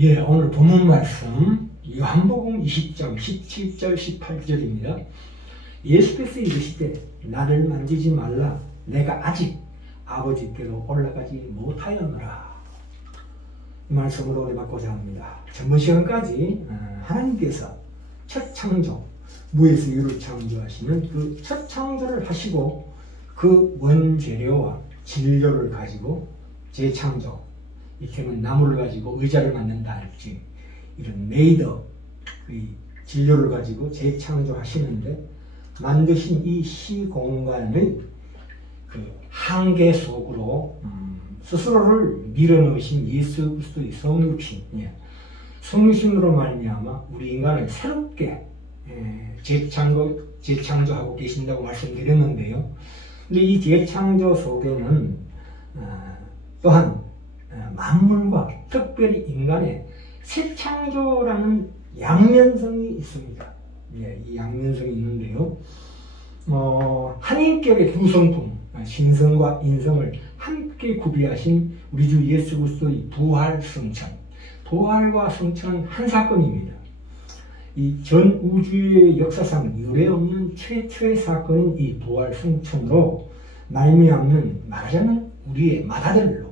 예, 오늘 본문 말씀 요한복음 20장 17절 18절입니다. 예수께서 이르시되 나를 만지지 말라 내가 아직 아버지께로 올라가지 못하였노라. 이 말씀으로 은혜받고자 합니다. 전번 시간까지 하나님께서 첫 창조, 무에서 유를 창조하시는 그 첫 창조를 하시고 그 원재료와 진료를 가지고 재창조, 이를테면 나무를 가지고 의자를 만든다 할지 이런 메이더 진료를 가지고 재창조하시는데 만드신 이 시공간의 그 한계 속으로 스스로를 밀어넣으신 예수 그리스도의 성육신, 성육신으로 말미암아 우리 인간을 새롭게 재창조하고 계신다고 말씀드렸는데요. 근데 이 재창조 속에는 또한 만물과 특별히 인간의 새 창조라는 양면성이 있습니다. 이 양면성이 있는데요. 한 인격의 두 성품, 신성과 인성을 함께 구비하신 우리 주 예수 그리스도의 부활 성천. 부활과 성천은 한 사건입니다. 이 전 우주의 역사상 유례없는 최초의 사건인 이 부활 성천으로 말미암는 말하자면 우리의 맏아들로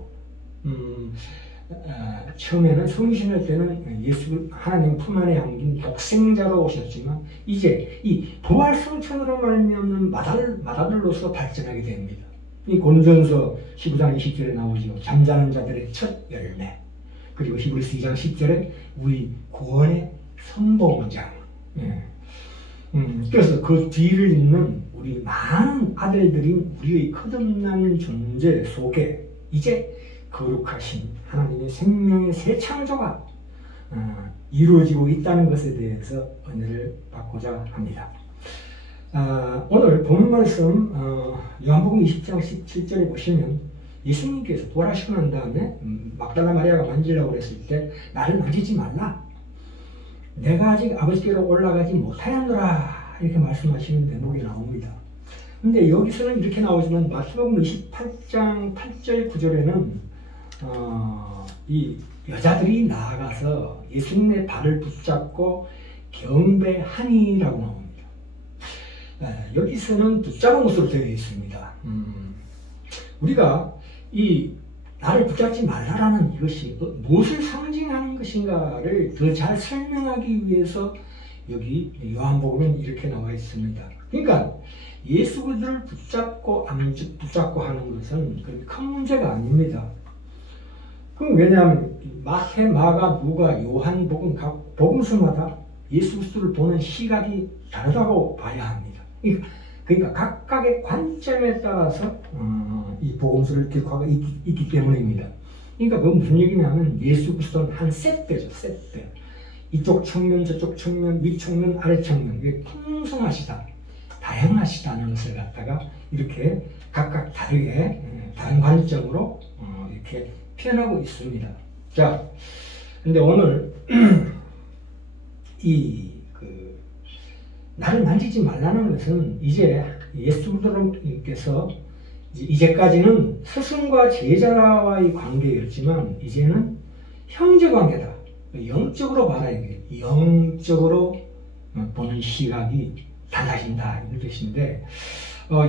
처음에는 성신일 때는 예수 하나님 품 안에 안긴 독생자로 오셨지만 이제 이 부활 성천으로 말미암는 맏아들로서 발전하게 됩니다. 이 고린도전서 15장 20절에 나오죠. 잠자는 자들의 첫 열매. 그리고 히브리서 2장 10절에 우리 구원의 선봉장. 그래서 그 뒤를 잇는 우리 많은 아들들인 우리의 거듭난 존재 속에 이제 거룩하신 하나님의 생명의 새 창조가 이루어지고 있다는 것에 대해서 은혜를 받고자 합니다. 오늘 본문 말씀 요한복음 20장 17절에 보시면 예수님께서 부활하시고 난 다음에 막달라 마리아가 만지려고 했을 때 나를 만지지 말라. 내가 아직 아버지께로 올라가지 못하였노라. 이렇게 말씀하시는 대목이 나옵니다. 근데 여기서는 이렇게 나오지만 마태복음 28장 8절 9절에는 이 여자들이 나아가서 예수님의 발을 붙잡고 경배하니라고 나옵니다. 여기서는 붙잡은 것으로 되어 있습니다. 우리가 이 나를 붙잡지 말라라는 이것이 무엇을 상징하는 것인가를 더 잘 설명하기 위해서 여기 요한복음은 이렇게 나와 있습니다. 그러니까 예수 그리스도를 붙잡고 안 붙잡고 하는 것은 큰 문제가 아닙니다. 그럼 왜냐하면 마태, 마가, 누가, 요한복음 각 복음서마다 예수 그리스도를 보는 시각이 다르다고 봐야 합니다. 그러니까 각각의 관점에 따라서 이 복음서를 기록하고 있기 때문입니다. 그러니까 그건 무슨 얘기냐면 예수 그리스도는 한 셋대죠. 셋대. 이쪽 측면, 저쪽 측면, 위 측면, 아래 측면. 이게 풍성하시다, 다양하시다는 것을 갖다가 이렇게 각각 다르게 다른 관점으로 이렇게 표현하고 있습니다. 자, 근데 오늘 나를 만지지 말라는 것은 이제 예수 그리스도께서 이제까지는 스승과 제자와의 관계였지만 이제는 형제 관계다. 영적으로 봐야 돼. 영적으로 보는 시각이 달라진다 이런 뜻인데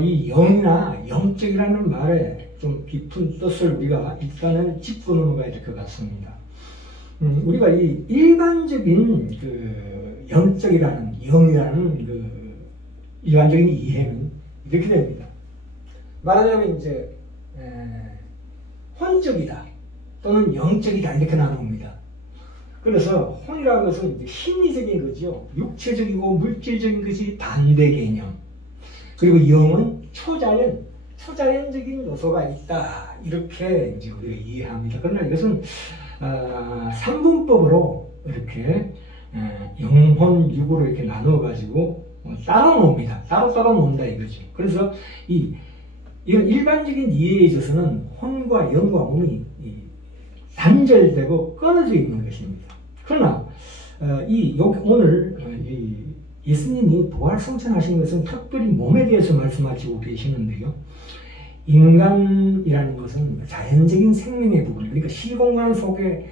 이 영이나 영적이라는 말에 좀 깊은 뜻을 우리가 일단은 짚고 넘어가야 될 것 같습니다. 우리가 이 일반적인 그 영적이라는 영이라는 그 일반적인 이해는 이렇게 됩니다. 말하자면 이제 혼적이다 또는 영적이다 이렇게 나눕니다. 그래서 혼이라는 것은 이제 심리적인 거죠. 육체적이고 물질적인 것이 반대 개념. 그리고 영은 초자연적인 요소가 있다. 이렇게 이제 우리가 이해합니다. 그러나 이것은 삼분법으로 이렇게 영혼, 육으로 이렇게 나누어 가지고 따로 놉니다. 따로 논다 이거죠. 그래서 이런 일반적인 이해에 있어서는 혼과 영과 몸이 단절되고 끊어져 있는 것입니다. 그러나 오늘 예수님이 부활 성천하신 것은 특별히 몸에 대해서 말씀하시고 계시는데요. 인간이라는 것은 자연적인 생명의 부분, 그러니까 시공간 속에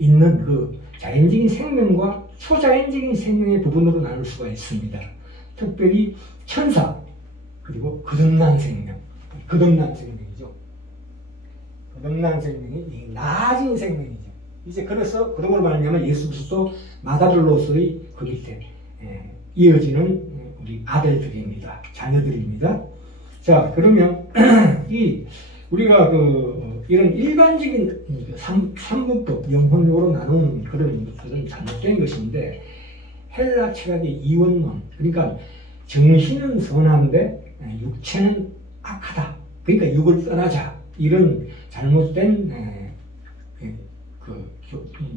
있는 그 자연적인 생명과 초자연적인 생명의 부분으로 나눌 수가 있습니다. 특별히 천사, 그리고 거듭난 생명, 거듭난 생명이죠. 거듭난 생명이 낮은 생명이죠. 이제 그래서 그런 말하면 예수 그리스도 맏아들로서의 그 밑에 이어지는 우리 아들들입니다. 자녀들입니다. 자, 그러면 우리가 이런 일반적인 삼분법, 영혼적으로 나누는 그런 것들은 잘못된 것인데, 헬라 철학의 이원론, 그러니까 정신은 선한데 육체는 악하다. 그러니까 육을 떠나자. 이런 잘못된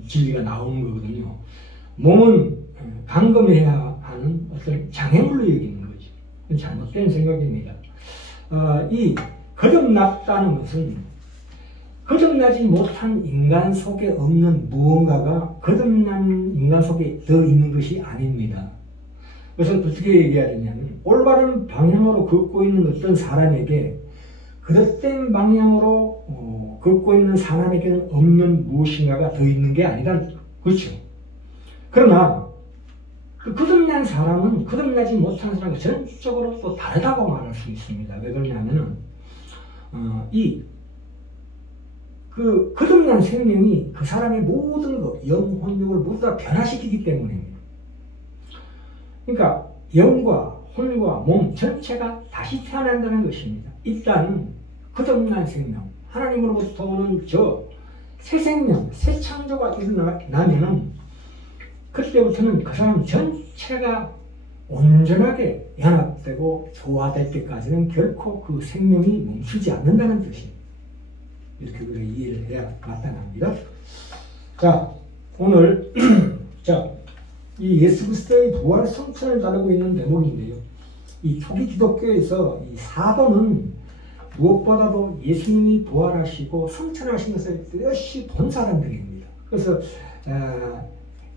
진리가 나오는 거거든요. 몸은 감금해야 하는 어떤 장애물로 여기는 거죠. 그건 잘못된 생각입니다. 이 거듭났다는 것은 거듭나지 못한 인간 속에 없는 무언가가 거듭난 인간 속에 더 있는 것이 아닙니다. 그래서 어떻게 얘기해야 되냐면, 올바른 방향으로 걷고 있는 어떤 사람에게 그릇된 방향으로 걷고 있는 사람에게는 없는 무엇인가가 더 있는 게 아니라, 그렇죠. 그러나 그 거듭난 사람은 거듭나지 못한 사람과 전적으로 또 다르다고 말할 수 있습니다. 왜 그러냐면은 그 거듭난 생명이 그 사람의 모든 영혼력을 모두 다 변화시키기 때문입니다. 그러니까 영과 혼과 몸 전체가 다시 태어난다는 것입니다. 일단 거듭난 생명, 하나님으로부터 오는 새 생명, 새 창조가 일어나면은 그때부터는 그 사람 전체가 온전하게 연합되고 조화될 때까지는 결코 그 생명이 멈추지 않는다는 뜻입니다. 이렇게 우리가 이해를 해야 마땅합니다. 자, 오늘 이 예수 그리스도의 부활 성천을 다루고 있는 대목인데요. 이 초기 기독교에서 이 사도는 무엇보다도 예수님이 부활하시고 성천하신 것을 뜻이 본 사람들입니다. 그래서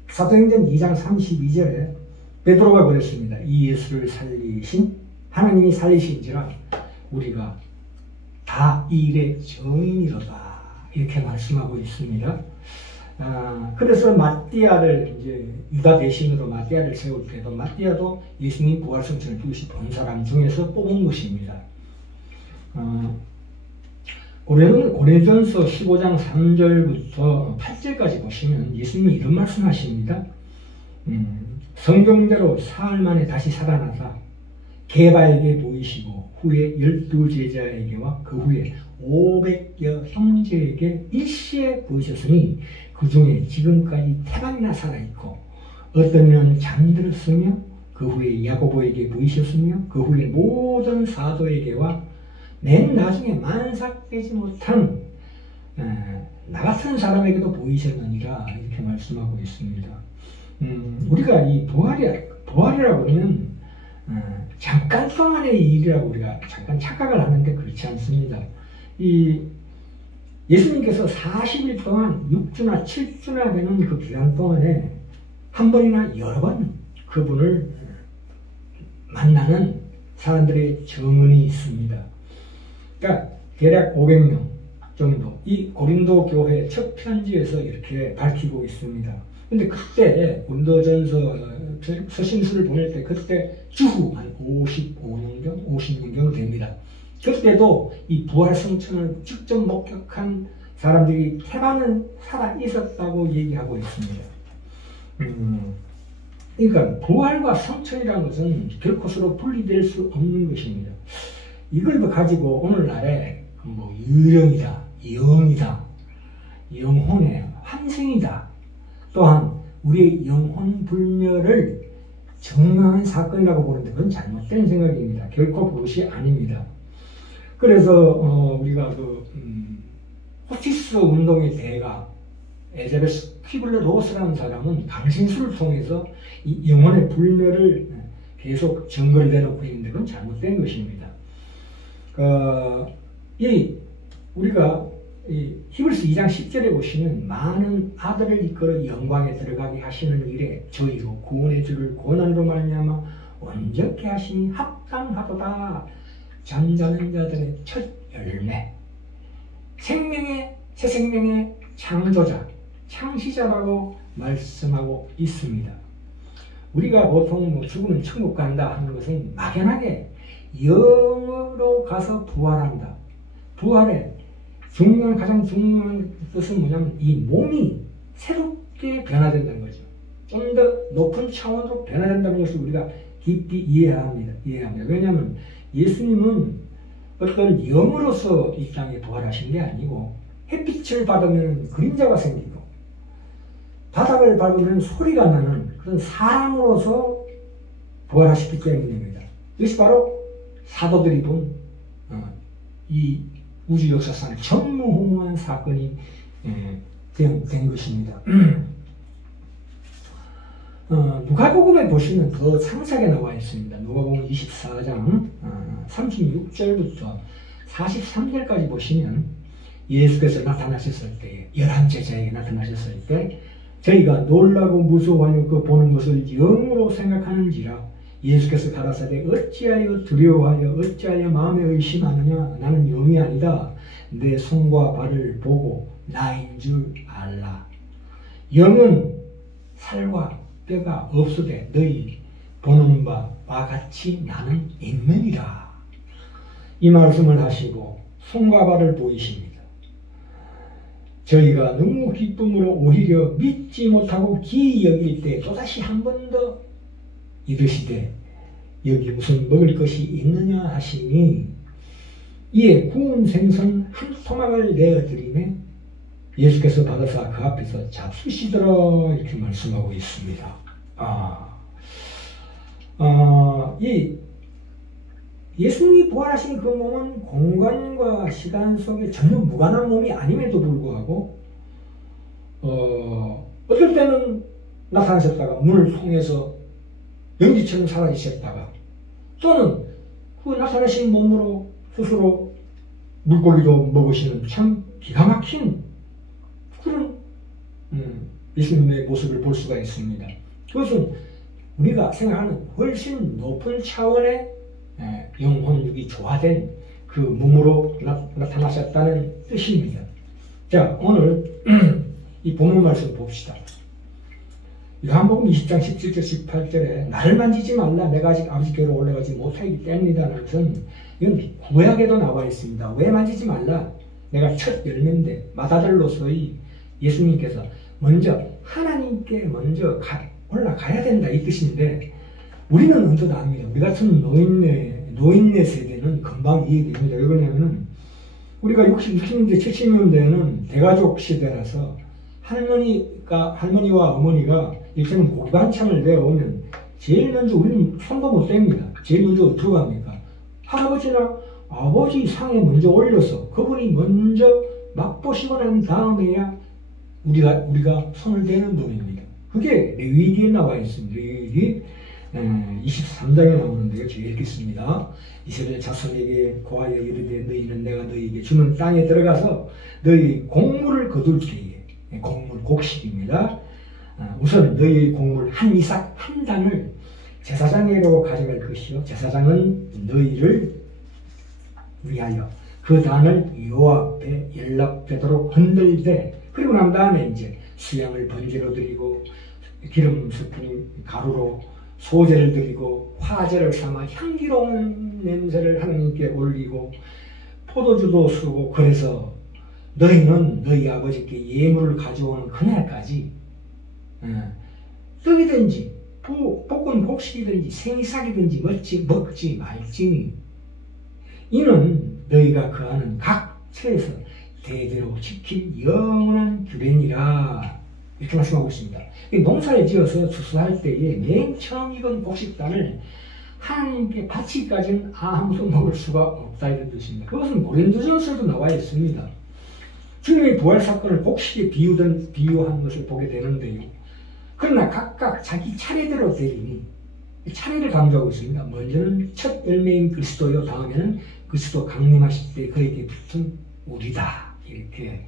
사도행전 2장 32절에 베드로가 그랬습니다. 이 예수를 살리신 하나님이 살리신지라 우리가 다 이 일의 증인이로다, 이렇게 말씀하고 있습니다. 그래서 마띠아를 이제 유다 대신으로 마띠아를 세울 때도 마띠아도 예수님 부활 성천을 뜻이 본 사람 중에서 뽑은 것입니다. 고린도전서 15장 3절부터 8절까지 보시면 예수님이 이런 말씀하십니다. 성경대로 사흘 만에 다시 살아나사 게바에게 보이시고 후에 12제자에게와 그 후에 500여 형제에게 일시에 보이셨으니 그 중에 지금까지 태반이나 살아있고 어떤 이는 잠들었으며 그 후에 야고보에게 보이셨으며 그 후에 모든 사도에게와 맨 나중에 만삭되지 못한 나 같은 사람에게도 보이셨느니라, 이렇게 말씀하고 있습니다. 우리가 이 부활이라고 하면 잠깐 동안의 일이라고 우리가 잠깐 착각을 하는데 그렇지 않습니다. 이 예수님께서 40일 동안 6주나 7주나 되는 그 기간 동안에 한 번이나 여러 번 그분을 만나는 사람들의 정언이 있습니다. 그러니까 대략 500명 정도, 이 고린도 교회 첫 편지에서 이렇게 밝히고 있습니다. 근데 그때 고린도전서 서신서를 보낼 때 그때 주후 한 50년 됩니다. 그때도 이 부활 성천을 직접 목격한 사람들이 태반은 살아 있었다고 얘기하고 있습니다. 그러니까 부활과 성천이라는 것은 결코 서로 분리될 수 없는 것입니다. 이걸 가지고 오늘날에 유령이다, 영이다, 영혼의 환생이다, 또한 우리의 영혼 불멸을 증명한 사건이라고 보는데 그건 잘못된 생각입니다. 결코 그것이 아닙니다. 그래서 우리가 호티스 운동의 대가 에자베스 퀴블러 로스라는 사람은 강신술을 통해서 이 영혼의 불멸을 계속 증거를 내놓고 있는데 그건 잘못된 것입니다. 우리가 히브리서 2장 10절에 보시면 많은 아들을 이끌어 영광에 들어가게 하시는 일에 저희로 구원의 주를 고난으로 말미암아 온전케 하시니 합당하도다. 잠자는 자들의 첫 열매, 새 생명의 창조자, 창시자라고 말씀하고 있습니다. 우리가 보통 죽으면 천국 간다 하는 것은 막연하게 영으로 가서 부활한다. 부활의 가장 중요한 뜻은 뭐냐면 이 몸이 새롭게 변화된다는 거죠. 좀 더 높은 차원으로 변화된다는 것을 우리가 깊이 이해합니다. 왜냐하면 예수님은 어떤 영으로서 이 땅에 부활하신 게 아니고 햇빛을 받으면 그림자가 생기고 바닥을 밟으면 소리가 나는 그런 사람으로서 부활하셨기 때문입니다. 이것이 바로 사도들이 본 이 우주 역사상 전무후무한 사건이 된 것입니다. 누가복음에 보시면 더 상세하게 나와 있습니다. 누가복음 24장 36절부터 43절까지 보시면 예수께서 나타나셨을 때 11제자에게 나타나셨을 때 저희가 놀라고 무서워하여 그 보는 것을 영으로 생각하는지라 예수께서 가라사대 어찌하여 두려워하여 어찌하여 마음에 의심하느냐 나는 영이 아니다 내 손과 발을 보고 나인 줄 알라. 영은 살과 뼈가 없으되 너희 보는 바와 같이 나는 있느니라. 이 말씀을 하시고 손과 발을 보이십니다. 저희가 너무 기쁨으로 오히려 믿지 못하고 기이 여길 때 또다시 한 번 더 이르시되 여기 무슨 먹을 것이 있느냐 하시니 이에 구운 생선 한 토막을 내어드리매 예수께서 받아서 그 앞에서 잡수시더라 이렇게 말씀하고 있습니다. 이 예수님이 부활하신 그 몸은 공간과 시간 속에 전혀 무관한 몸이 아님에도 불구하고 어떨 때는 나타나셨다가 문을 통해서 연기처럼 사라지셨다가 또는 그 나타나신 몸으로 스스로 물고기도 먹으시는 참 기가 막힌 그런 예수님의 모습을 볼 수가 있습니다. 그것은 우리가 생각하는 훨씬 높은 차원의 영혼육이 조화된 그 몸으로 나타나셨다는 뜻입니다. 자, 오늘 이 본문 말씀 봅시다. 요한복음 20장 17절 18절에 나를 만지지 말라 내가 아직 아버지께로 올라가지 못하기 때문이라는 것은 이건 구약에도 나와 있습니다. 왜 만지지 말라? 내가 첫 열매인데 맏아들로서의 예수님께서 먼저 하나님께 먼저 올라가야 된다 이 뜻인데 우리는 언뜻 압니다. 우리 같은 노인네 세대는 금방 이해됩니다. 왜 그러냐면은 우리가 60년대 70년대에는 대가족 시대라서 할머니와 어머니가 일테면 고기 반찬을 내어오면 제일 먼저 우리는 손도 못 댑니다. 제일 먼저 어떻게 합니까? 할아버지나 아버지 상에 먼저 올려서 그분이 먼저 맛보시고 난 다음에야 우리가 손을 대는 법입니다. 그게 레위기에 나와 있습니다. 레위기 23장에 나오는데요. 제가 읽겠습니다. 이스라엘 자손에게 고하여 이르되 너희는 내가 너희에게 주는 땅에 들어가서 너희 곡물을 거둘 때에 곡물 곡식입니다. 우선 너희 곡물 한 이삭 한 단을 제사장에로 가져갈 것이요 제사장은 너희를 위하여 그 단을 여호와 앞에 연락되도록 흔들되 그리고 난 다음에 이제 수양을 번제로 드리고 기름 섞인 가루로 소제를 드리고 화제를 삼아 향기로운 냄새를 하나님께 올리고 포도주도 쓰고 그래서 너희는 너희 아버지께 예물을 가져오는 그날까지 떡이든지 볶은 곡식이든지 생이삭이든지 먹지 말지니 이는 너희가 거하는 각 처에서 대대로 지킬 영원한 규례니라 이렇게 말씀하고 있습니다. 농사를 지어서 추수할 때에 맨 처음 익은 곡식단을 하나님께 바치기까지는 아무도 먹을 수가 없다 이런 뜻입니다. 그것은 고린도전서에도 나와 있습니다. 주님의 부활 사건을 곡식에 비유한 것을 보게 되는데요. 그러나 각각 자기 차례대로 되리니 차례를 강조하고 있습니다. 먼저는 첫 열매인 그리스도요 다음에는 그리스도 강림하실 때 그에게 붙은 우리다 이렇게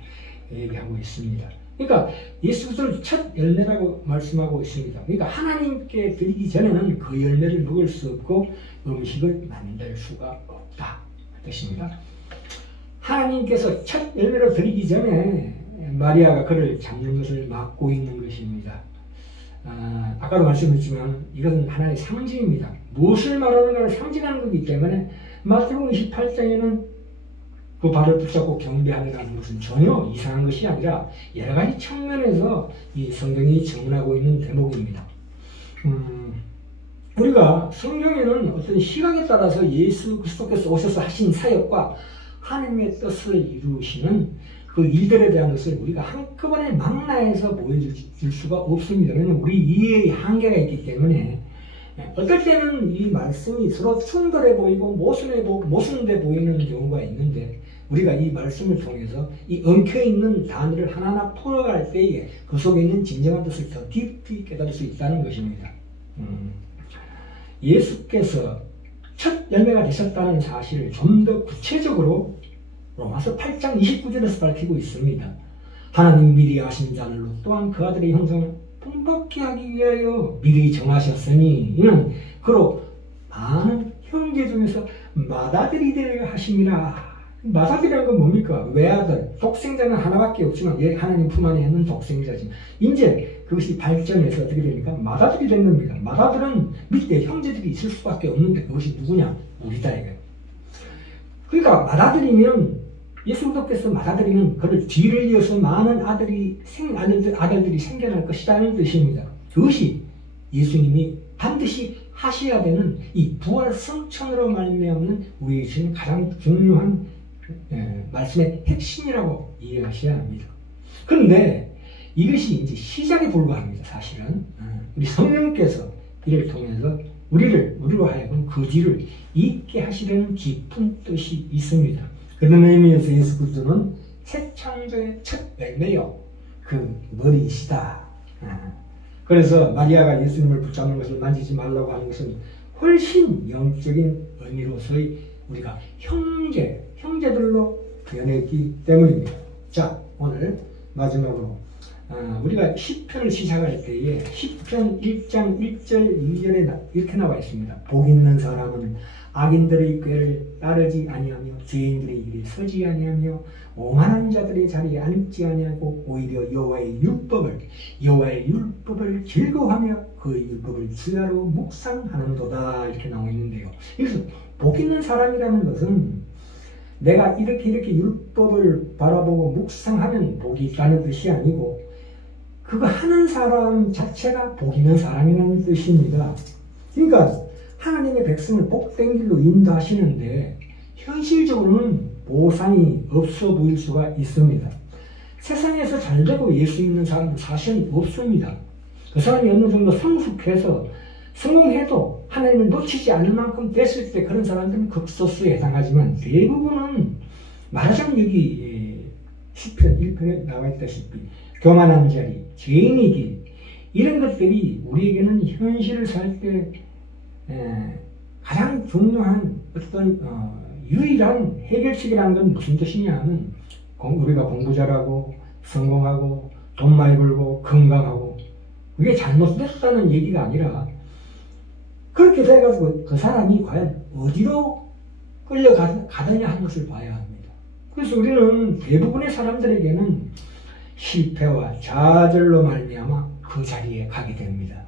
얘기하고 있습니다. 그러니까 예수 그리스도를 첫 열매라고 말씀하고 있습니다. 그러니까 하나님께 드리기 전에는 그 열매를 먹을 수 없고 음식을 만들 수가 없다 그 뜻입니다. 하나님께서 첫 열매로 드리기 전에 마리아가 그를 잡는 것을 막고 있는 것입니다. 아까도 말씀드렸지만 이것은 하나의 상징입니다. 무엇을 말하는가를 상징하는 것이기 때문에 마태복음 28장에는 그 발을 붙잡고 경배하리라는 것은 전혀 이상한 것이 아니라 여러 가지 측면에서 이 성경이 증언하고 있는 대목입니다. 우리가 성경에는 어떤 시각에 따라서 예수 그리스도께서 오셔서 하신 사역과 하나님의 뜻을 이루시는 그 일들에 대한 것을 우리가 한꺼번에 망라해서 보여줄 수가 없습니다. 왜냐하면 우리 이해의 한계가 있기 때문에 어떨 때는 이 말씀이 서로 충돌해 보이고 모순돼 보이는 경우가 있는데 우리가 이 말씀을 통해서 이 엉켜있는 단어를 하나하나 풀어갈 때에 그 속에 있는 진정한 뜻을 더 깊이 깨달을 수 있다는 것입니다. 예수께서 첫 열매가 되셨다는 사실을 좀 더 구체적으로 로마서 8장 29절에서 밝히고 있습니다. 하나님 미리 아신 자들로 또한 그 아들의 형성을 본받게 하기 위하여 미리 정하셨으니 이는 그로 많은 형제 중에서 맏아들이 되려 하심이라. 맏아들이라는 건 뭡니까? 외아들, 독생자는 하나밖에 없지만 얘 하나님 품 안에 있는 독생자지. 이제 그것이 발전해서 어떻게 됩니까? 맏아들이 된 겁니다. 맏아들은 밑에 형제들이 있을 수밖에 없는데 그것이 누구냐? 우리다 이거예요. 그러니까 맏아들이면 예수 그리스도께서 맏아들이면 그를 뒤를 이어서 많은 아들들이 생겨날 것이라는 뜻입니다. 그것이 예수님이 반드시 하셔야 되는 이 부활 성천으로 말미암는 우리에게 주는 가장 중요한 말씀의 핵심이라고 이해하셔야 합니다. 그런데 이것이 이제 시작에 불과합니다. 사실은 우리 성령께서 이를 통해서 우리로 하여금 그 뒤를 잇게 하시려는 깊은 뜻이 있습니다. 그런 의미에서 예수 그리스도는 새 창조의 첫 열매요, 그 머리이시다. 그래서 마리아가 예수님을 붙잡는 것을 만지지 말라고 하는 것은 훨씬 영적인 의미로서의 우리가 형제들로 변했기 때문입니다. 자, 오늘 마지막으로 우리가 시편을 시작할 때에 시편 1장 1절 2절에 이렇게 나와 있습니다. 복 있는 사람은 악인들의 꾀를 따르지 아니하며 죄인들의 길에 서지 아니하며 오만한 자들의 자리에 앉지 아니하고 오히려 여호와의 율법을 즐거워하며 그 율법을 주야로 묵상하는도다. 이렇게 나와 있는데요. 그래서 복 있는 사람이라는 것은 내가 이렇게 율법을 바라보고 묵상하면 복이 있다는 뜻이 아니고 그거 하는 사람 자체가 복 있는 사람이라는 뜻입니다. 그러니까 하나님의 백성을 복된 길로 인도하시는데 현실적으로는 보상이 없어 보일 수가 있습니다. 세상에서 잘되고 예수 믿는 사람은 사실은 없습니다. 그 사람이 어느 정도 성숙해서 성공해도 하나님을 놓치지 않을 만큼 됐을 때 그런 사람들은 극소수에 해당하지만 대부분은 말하자면 여기 시편 1편에 나와 있다시피 교만한 자리, 죄인의 길 이런 것들이 우리에게는 현실을 살 때 가장 중요한 어떤 유일한 해결책이라는 건 무슨 뜻이냐 하면 우리가 공부 잘하고 성공하고 돈 많이 벌고 건강하고 그게 잘못됐다는 얘기가 아니라 그렇게 돼가지고 그 사람이 과연 어디로 끌려가느냐 하는 것을 봐야 합니다. 그래서 우리는 대부분의 사람들에게는 실패와 좌절로 말미암아 그 자리에 가게 됩니다.